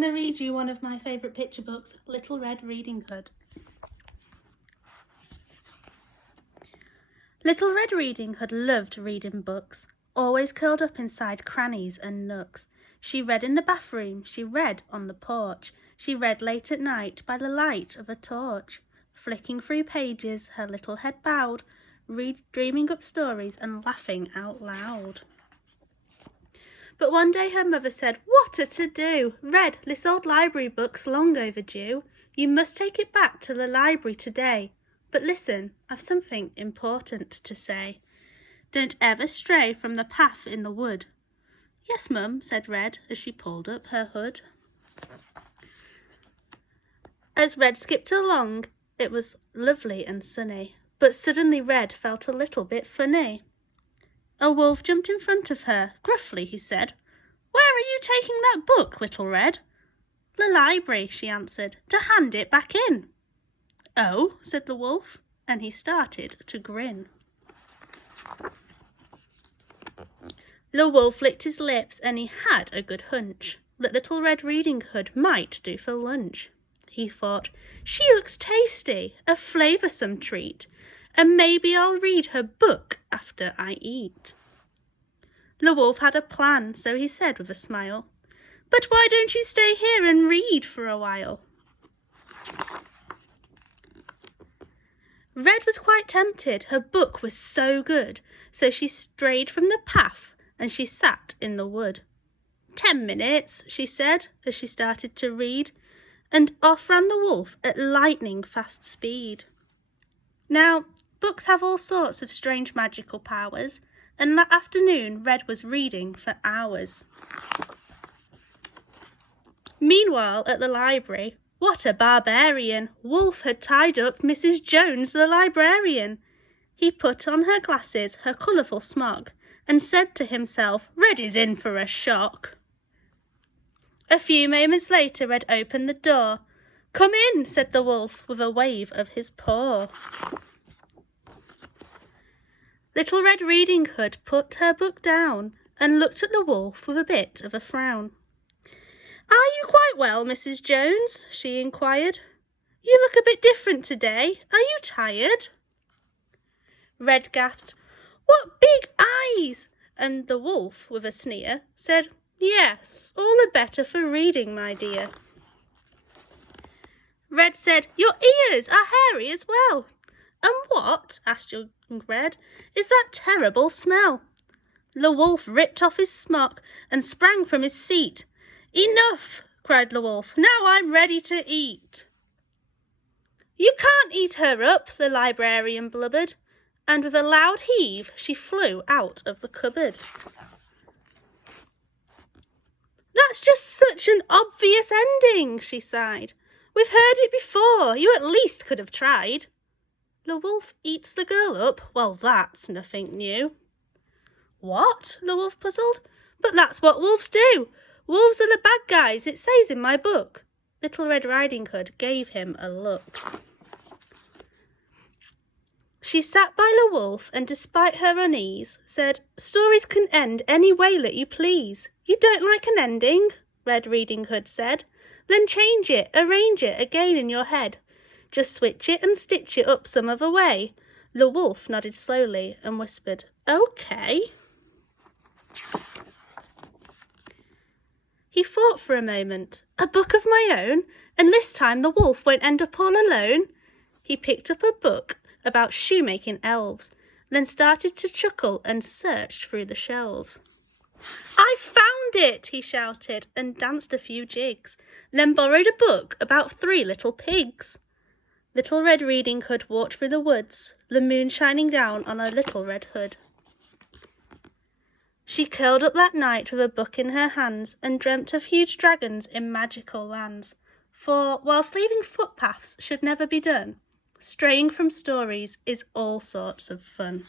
going to read you one of my favourite picture books, Little Red Riding Hood. Little Red Riding Hood loved reading books, always curled up inside crannies and nooks. She read in the bathroom, she read on the porch, she read late at night by the light of a torch. Flicking through pages, her little head bowed, dreaming up stories and laughing out loud. But one day her mother said, "What a to-do! Red, this old library book's long overdue. You must take it back to the library today. But listen, I've something important to say. Don't ever stray from the path in the wood." "Yes, Mum," said Red as she pulled up her hood. As Red skipped along, it was lovely and sunny, but suddenly Red felt a little bit funny. A wolf jumped in front of her. Gruffly he said, "Where are you taking that book, Little Red?" "The library," she answered, "to hand it back in." "Oh," said the wolf, and he started to grin. The wolf licked his lips, and he had a good hunch that Little Red Riding Hood might do for lunch. He thought, "She looks tasty, a flavoursome treat, and maybe I'll read her book after I eat." The wolf had a plan, so he said with a smile, "But why don't you stay here and read for a while?" Red was quite tempted, her book was so good, so she strayed from the path and she sat in the wood. 10 minutes, she said as she started to read, and off ran the wolf at lightning fast speed. Now, books have all sorts of strange magical powers, and that afternoon Red was reading for hours. Meanwhile, at the library, what a barbarian! Wolf had tied up Mrs. Jones, the librarian. He put on her glasses, her colourful smock, and said to himself, "Red is in for a shock." A few moments later, Red opened the door. "Come in," said the wolf with a wave of his paw. Little Red Riding Hood put her book down and looked at the wolf with a bit of a frown. "Are you quite well, Mrs. Jones?" she inquired. "You look a bit different today. Are you tired?" Red gasped, "What big eyes!" And the wolf, with a sneer, said, "Yes, all the better for reading, my dear." Red said, "Your ears are hairy as well." "And what," asked young Red, "is that terrible smell?" The wolf ripped off his smock and sprang from his seat. "Enough!" cried the wolf. "Now I'm ready to eat." "You can't eat her up," the librarian blubbered, and with a loud heave she flew out of the cupboard. "That's just such an obvious ending," she sighed. "We've heard it before. You at least could have tried." "The wolf eats the girl up? Well, that's nothing new." "What?" the wolf puzzled. "But that's what wolves do. Wolves are the bad guys, it says in my book." Little Red Riding Hood gave him a look. She sat by the wolf and, despite her unease, said, "Stories can end any way that you please." "You don't like an ending?" Red Riding Hood said. "Then change it, arrange it again in your head. Just switch it and stitch it up some other way." The wolf nodded slowly and whispered, "Okay." He thought for a moment. "A book of my own? And this time the wolf won't end up all alone?" He picked up a book about shoemaking elves, then started to chuckle and searched through the shelves. "I found it!" he shouted, and danced a few jigs, then borrowed a book about 3 little pigs. Little Red Riding Hood walked through the woods, the moon shining down on her little red hood. She curled up that night with a book in her hands and dreamt of huge dragons in magical lands. For, whilst leaving footpaths should never be done, straying from stories is all sorts of fun.